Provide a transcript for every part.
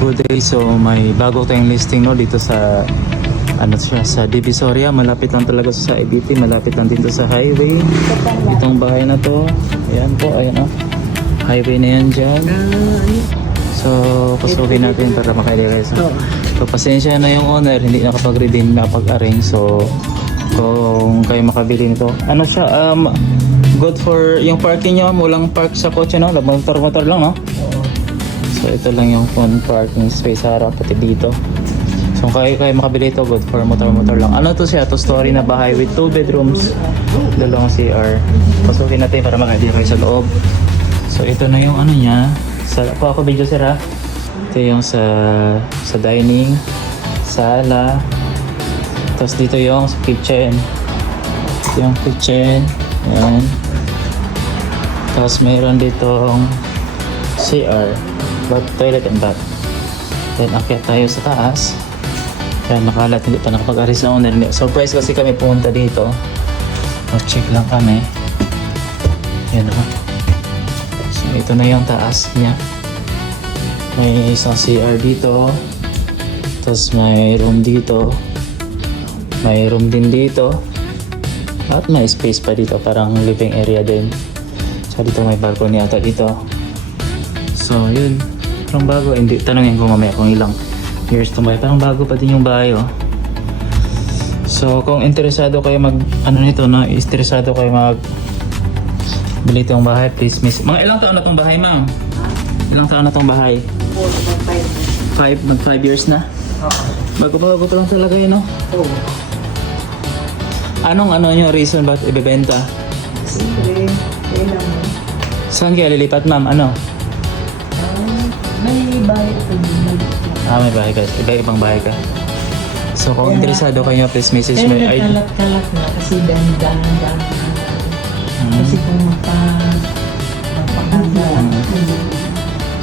Good day. So may bago tayong listing no dito sa ano siya sa Divisoria, malapit lang talaga sa IBT, malapit lang dito sa highway. Itong bahay na to, ayan po, ayan oh. Highway na yan dyan. So pasukin natin para makailigas. So pasensya na yung owner, hindi nakapag-redeem, nakapag-arrange. So kung kayo makabili nito, ano siya, good for yung parking nyo, walang park sa kotse no, motor lang no. So ito lang yung phone parking space sa harap pati dito. So kung kayo makabili ito, good for motor lang. Ano to siya? To story na bahay with 2 bedrooms, dalawang CR. Pasukin natin para makadiri kayo sa loob. So ito na yung ano niya. Ako video sir ha. Ito yung sa dining, sala. Tapos dito yung kitchen. Ito yung kitchen. Ayan. Tapos mayroon ditong CR. Toilet and bath. Then akyat tayo sa taas. Kaya nakalat, hindi pa nakapag-aris na owner. Surprise kasi kami pumunta dito. Mag-check lang kami. Yan o. So ito na yung taas niya. May isang CR dito. Tapos may room dito. May room din dito. At may space pa dito. Parang living area din. So dito may balcony ata dito. So yun. Parang bago, hindi, tanongin ko mamaya kung ilang years to buy. Parang bago pa din yung bahay oh. So kung interesado kayo mag, ano nito no, interesado kayo mag bili itong bahay, please miss. Mga ilang taon na itong bahay ma'am? Ilang taon na itong bahay? 5 years na? Bago pa lang talaga yun no? Anong nyo reason ba't ibebenta? Siyempre, kailan mo. Saan kaya lilipat ma'am? Ano? May bahay ito din. May bahay ka. Iba-ibang bahay ka. So kung interesado kayo, please message me. Pero nagkalat-kalat na kasi dahan-dahan. Kasi kung mapakanda.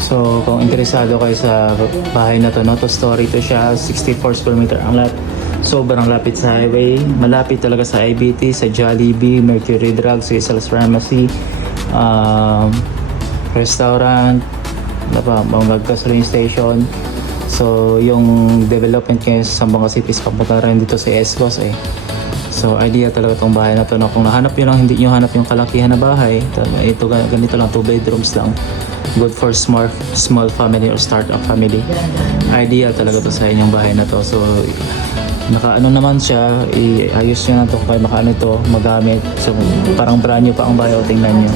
So kung interesado kayo sa bahay na to, no, to story to siya, 64 square meter ang lot. Sobrang lapit sa highway. Malapit talaga sa IBT, sa Jollibee, Mercury Drugs, Rizal's Pharmacy, restaurant, mga gasoline station. So yung development ngayon sa Zamboanga City is papunta rin dito sa Escos eh. So idea talaga itong bahay na to na kung nahanap nyo lang, hindi nyo hanap yung kalakihan na bahay, ito ganito lang, 2 bedrooms lang, good for small family or start-up family. Ideal talaga to sa inyong bahay na to. So nakaano naman siya, iayos nyo na to kung kayo makaano to magamit. So parang brand new pa ang bahay o tingnan nyo.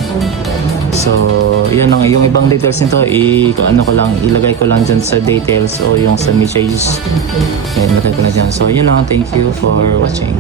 So, yan lang. Yung ibang details nito, ilagay ko lang dyan sa details o yung sa messages. Ilagay ko lang dyan. So, yun lang. Thank you for watching.